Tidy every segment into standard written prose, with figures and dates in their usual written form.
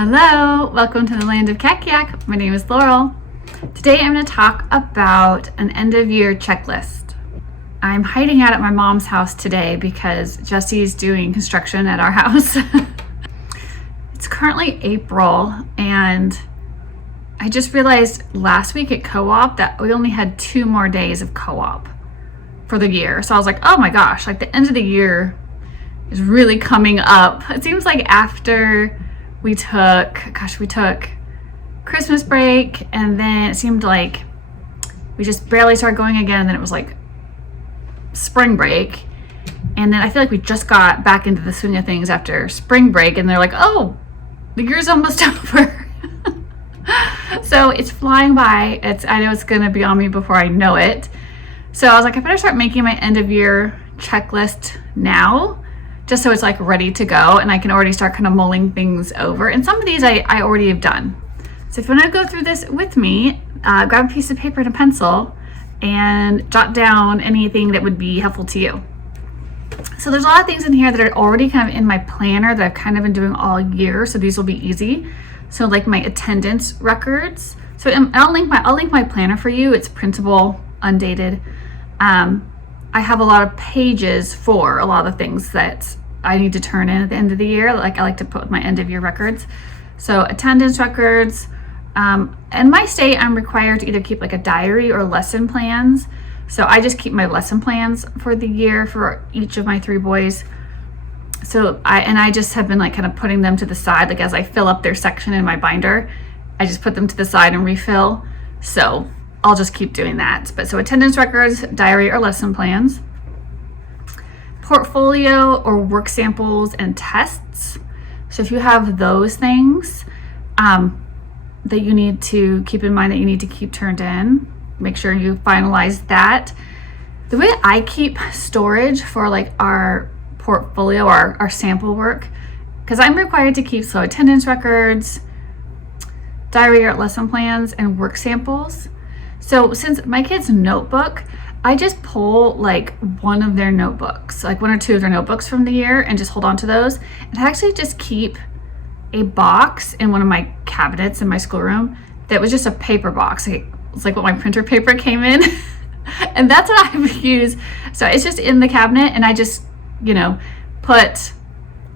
Hello, welcome to the land of Kakiak. My name is Laurel. Today I'm going to talk about an end of year checklist. I'm hiding out at my mom's house today because Jesse's doing construction at our house. It's currently April and I just realized last week at co-op that we only had 2 more days of co-op for the year. So I was like, oh my gosh, like the end of the year is really coming up. It seems like after we took Christmas break, and then it seemed like we just barely started going again, and then it was like spring break, and then I feel like we just got back into the swing of things after spring break, and they're like, oh, the year's almost over. So it's flying by. I know it's gonna be on me before I know it. So I was like, I better start making my end of year checklist now, just so it's like ready to go and I can already start kind of mulling things over. And some of these I already have done. So if you want to go through this with me, grab a piece of paper and a pencil and jot down anything that would be helpful to you. So there's a lot of things in here that are already kind of in my planner that I've kind of been doing all year. So these will be easy. So like my attendance records. So I'll link my planner for you. It's printable, undated. I have a lot of pages for a lot of the things that I need to turn in at the end of the year. Like I like to put my end of year records. So attendance records. In my state, I'm required to either keep like a diary or lesson plans. So I just keep my lesson plans for the year for each of my 3 boys. So I just have been like kind of putting them to the side, like as I fill up their section in my binder, I just put them to the side and refill. So I'll just keep doing that. But so attendance records, diary or lesson plans, portfolio or work samples and tests. So if you have those things that you need to keep in mind that you need to keep turned in, make sure you finalize that. The way I keep storage for like our portfolio or our sample work, because I'm required to keep so attendance records, diary or lesson plans, and work samples. So since my kids' notebook, I just pull like one of their notebooks, like 1 or 2 of their notebooks from the year, and just hold on to those. And I actually just keep a box in one of my cabinets in my schoolroom that was just a paper box. It's like what my printer paper came in. And that's what I would use. So it's just in the cabinet, and I just, put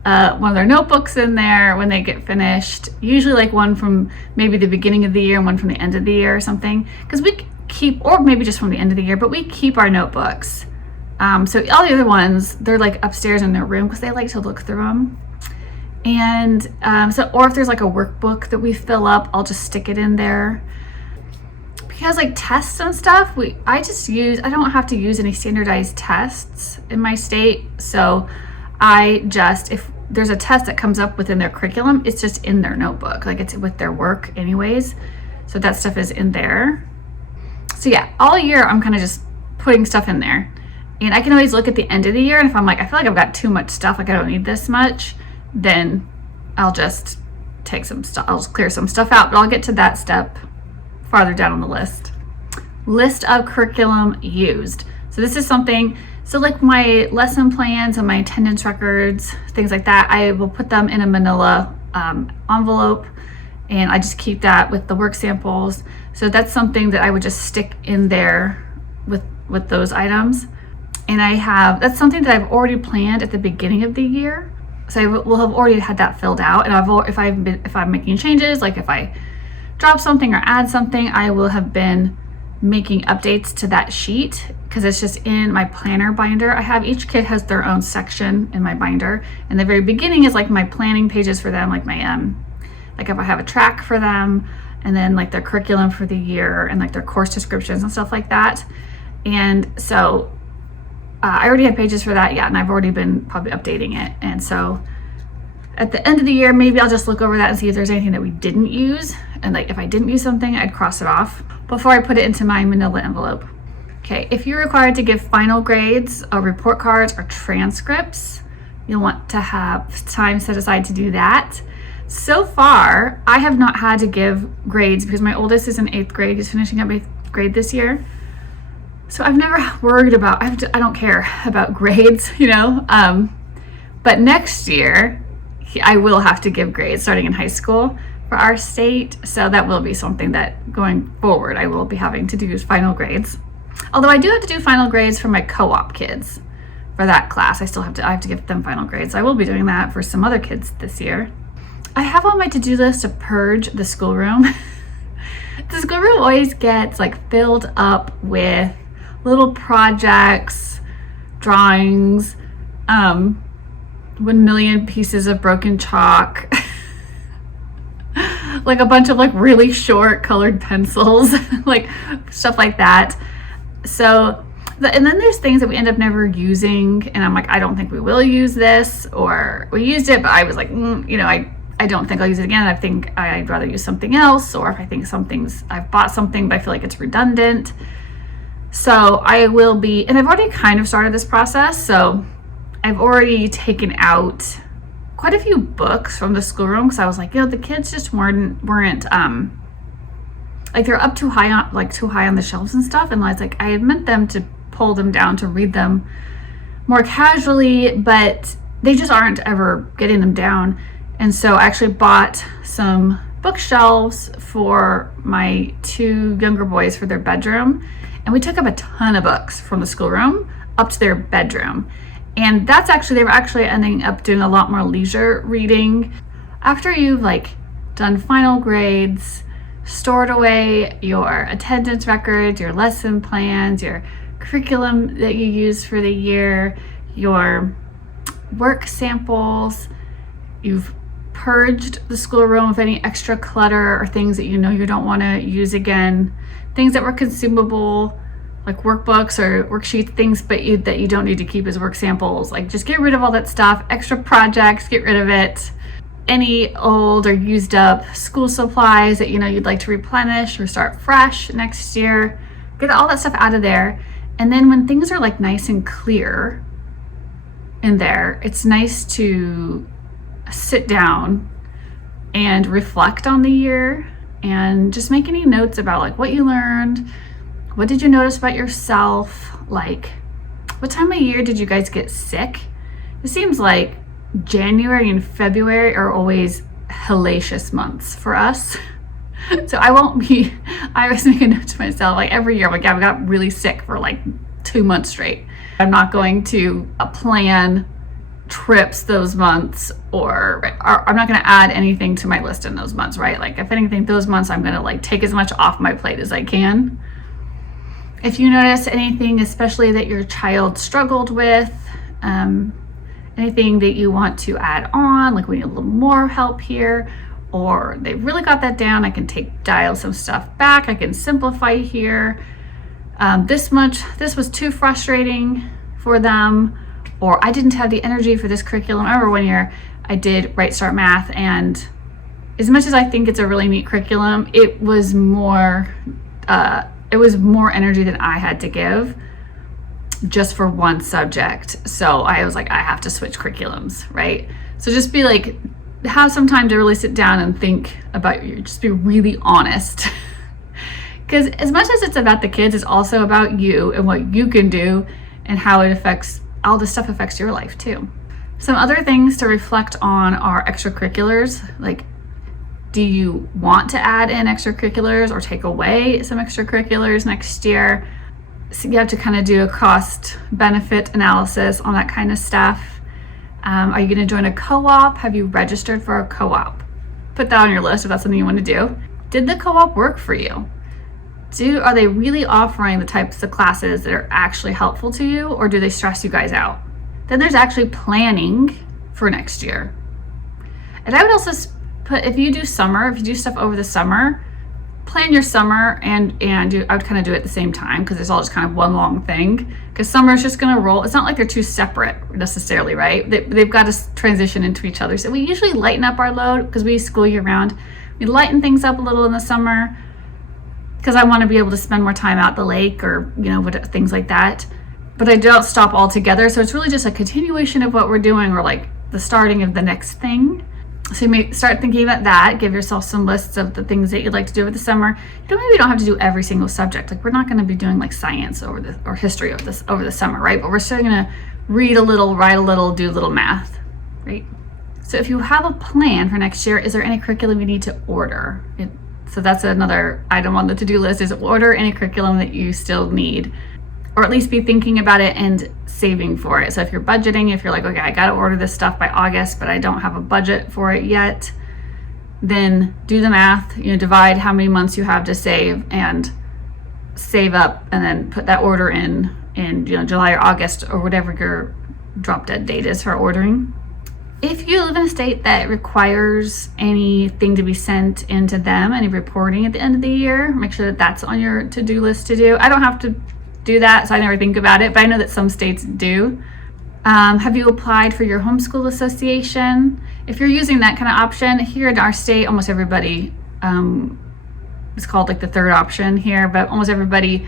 one of their notebooks in there when they get finished, usually like one from maybe the beginning of the year and one from the end of the year or something, because we keep, or maybe just from the end of the year, but we keep our notebooks. So all the other ones, they're like upstairs in their room because they like to look through them. And or if there's like a workbook that we fill up, I'll just stick it in there. Because like tests and stuff, I don't have to use any standardized tests in my state. So if there's a test that comes up within their curriculum, it's just in their notebook, like it's with their work anyways. So that stuff is in there. So yeah, all year I'm kind of just putting stuff in there. And I can always look at the end of the year, and if I'm like, I feel like I've got too much stuff, like I don't need this much, then I'll just take some stuff, I'll just clear some stuff out, but I'll get to that step farther down on the list. List of curriculum used. So this is something, so like my lesson plans and my attendance records, things like that, I will put them in a manila envelope, and I just keep that with the work samples. So that's something that I would just stick in there with those items. And that's something that I've already planned at the beginning of the year. So I will have already had that filled out. And if I'm making changes, like if I drop something or add something, I will have been making updates to that sheet because it's just in my planner binder. Each kid has their own section in my binder. And the very beginning is like my planning pages for them, like my, like if I have a track for them, and then like their curriculum for the year and like their course descriptions and stuff like that. And so I already have pages for that, and I've already been probably updating it. And so at the end of the year, maybe I'll just look over that and see if there's anything that we didn't use. And like if I didn't use something, I'd cross it off before I put it into my manila envelope. Okay, if you're required to give final grades or report cards or transcripts, you'll want to have time set aside to do that. So far, I have not had to give grades because my oldest is in 8th grade. He's finishing up 8th grade this year. So I've never worried about, I don't care about grades, But next year, I will have to give grades starting in high school for our state. So that will be something that going forward, I will be having to do final grades. Although I do have to do final grades for my co-op kids for that class. I have to give them final grades. I will be doing that for some other kids this year. I have on my to-do list to purge the schoolroom. The schoolroom always gets like filled up with little projects, drawings, 1,000,000 pieces of broken chalk, like a bunch of like really short colored pencils, like stuff like that. So, and then there's things that we end up never using, and I'm like, I don't think we will use this, or we used it, but I was like, I don't think I'll use it again. I think I'd rather use something else, or if I think I've bought something, but I feel like it's redundant. So I will be, and I've already kind of started this process. So I've already taken out quite a few books from the schoolroom because I was like, the kids just weren't like they're up too high on the shelves and stuff. And I was like, I had meant them to pull them down to read them more casually, but they just aren't ever getting them down. And so I actually bought some bookshelves for my 2 younger boys for their bedroom. And we took up a ton of books from the schoolroom up to their bedroom. And they were actually ending up doing a lot more leisure reading. After you've like done final grades, stored away your attendance records, your lesson plans, your curriculum that you use for the year, your work samples, you've purged the schoolroom of any extra clutter or things that you don't want to use again, things that were consumable like workbooks or worksheets, things that you don't need to keep as work samples. Like just get rid of all that stuff, extra projects, get rid of it. Any old or used up school supplies that you'd like to replenish or start fresh next year, get all that stuff out of there. And then when things are like nice and clear in there, it's nice to sit down and reflect on the year and just make any notes about like what you learned, what did you notice about yourself, like what time of year did you guys get sick? It seems like January and February are always hellacious months for us. So I always make a note to myself, like every year, I'm like, yeah, we got really sick for like 2 months straight. I'm not going to plan trips those months, or I'm not going to add anything to my list in those months, right? Like if anything, those months I'm going to like take as much off my plate as I can. If you notice anything, especially that your child struggled with, anything that you want to add on, like we need a little more help here, or they really got that down, I can dial some stuff back, I can simplify here. This was too frustrating for them, or I didn't have the energy for this curriculum. I remember one year I did Right Start Math, and as much as I think it's a really neat curriculum, it was more energy than I had to give just for one subject. So I was like, I have to switch curriculums, right? So just be like, have some time to really sit down and think about just be really honest. Because as much as it's about the kids, it's also about you and what you can do and how all this stuff affects your life too. Some other things to reflect on are extracurriculars. Like, do you want to add in extracurriculars or take away some extracurriculars next year? So you have to kind of do a cost benefit analysis on that kind of stuff. Are you going to join a co-op? Have you registered for a co-op? Put that on your list if that's something you want to do. Did the co-op work for you? Are they really offering the types of classes that are actually helpful to you, or do they stress you guys out? Then there's actually planning for next year. And I would also put, if you do stuff over the summer, plan your summer and I would kind of do it at the same time, because it's all just kind of one long thing, because summer is just going to roll. It's not like they're two separate necessarily, right? They've got to transition into each other. So we usually lighten up our load because we school year round. We lighten things up a little in the summer because I want to be able to spend more time out at the lake or things like that. But I don't stop altogether. So it's really just a continuation of what we're doing, or like the starting of the next thing. So you may start thinking about that. Give yourself some lists of the things that you'd like to do over the summer. Maybe you don't have to do every single subject. Like we're not going to be doing like science or history over the summer, right? But we're still going to read a little, write a little, do a little math, right? So if you have a plan for next year, is there any curriculum you need to order? So that's another item on the to-do list, is order any curriculum that you still need, or at least be thinking about it and saving for it. So if you're budgeting, if you're like, okay, I got to order this stuff by August, but I don't have a budget for it yet, then do the math, divide how many months you have to save and save up, and then put that order in July or August or whatever your drop dead date is for ordering. If you live in a state that requires anything to be sent into them, any reporting at the end of the year, make sure that that's on your to-do list to do. I don't have to do that, so I never think about it, but I know that some states do. Have you applied for your homeschool association? If you're using that kind of option, here in our state, almost everybody, it's called like the third option here, but almost everybody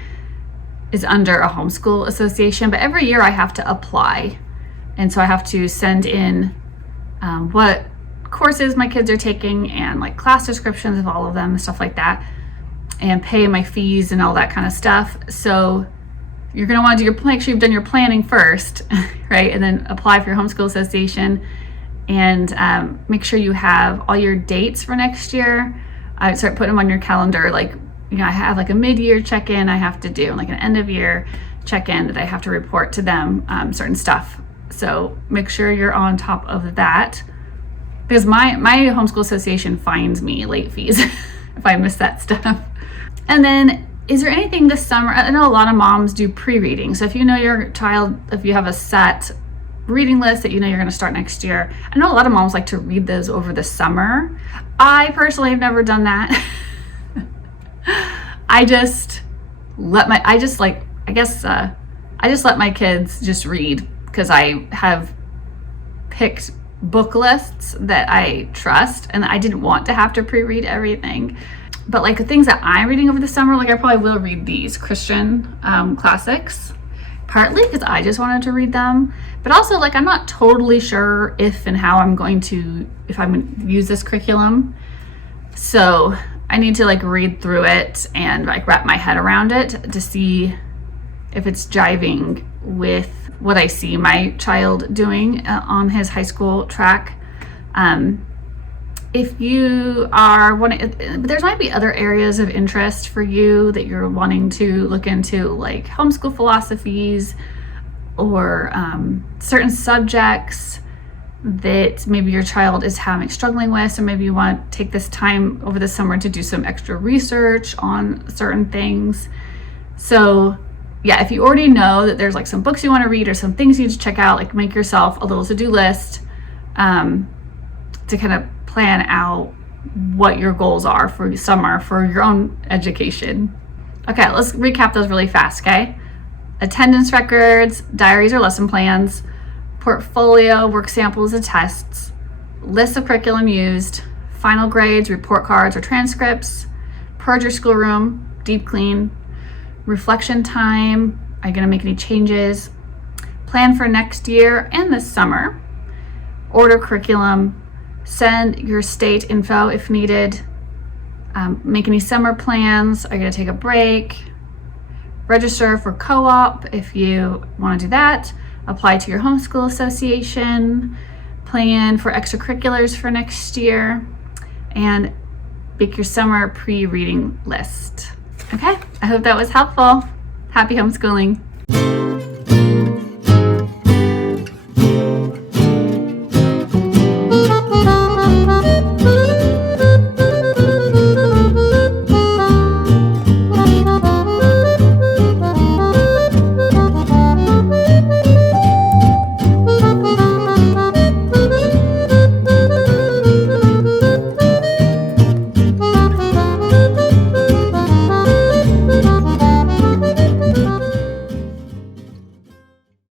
is under a homeschool association. But every year I have to apply, and so I have to send in what courses my kids are taking and like class descriptions of all of them and stuff like that, and pay my fees and all that kind of stuff. So you're going to want to make sure you've done your planning first, right? And then apply for your homeschool association, and make sure you have all your dates for next year. Start putting them on your calendar. Like, I have like a mid-year check-in I have to do, like an end-of-year check-in that I have to report to them certain stuff. So make sure you're on top of that, because my homeschool association fines me late fees if I miss that stuff. And then, is there anything this summer? I know a lot of moms do pre-reading. So if you know your child, if you have a set reading list that you're going to start next year, I know a lot of moms like to read those over the summer. I personally have never done that. I just let my kids just read, because I have picked book lists that I trust, and I didn't want to have to pre-read everything. But like the things that I'm reading over the summer, like I probably will read these Christian classics, partly because I just wanted to read them, but also like I'm not totally sure if and how I'm going to use this curriculum. So I need to like read through it and like wrap my head around it to see if it's jiving with what I see my child doing on his high school track. If you are there might be other areas of interest for you that you're wanting to look into, like homeschool philosophies or certain subjects that maybe your child is struggling with. So maybe you want to take this time over the summer to do some extra research on certain things. So yeah, if you already know that there's like some books you want to read or some things you need to check out, like make yourself a little to-do list to kind of plan out what your goals are for summer for your own education. Okay, let's recap those really fast, okay? Attendance records, diaries or lesson plans, portfolio, work samples and tests, lists of curriculum used, final grades, report cards or transcripts, purge your schoolroom, deep clean, reflection time, are you going to make any changes, plan for next year and this summer, order curriculum, send your state info if needed, make any summer plans, are you going to take a break, register for co-op if you want to do that, apply to your homeschool association, plan for extracurriculars for next year, and make your summer pre-reading list. Okay, I hope that was helpful. Happy homeschooling.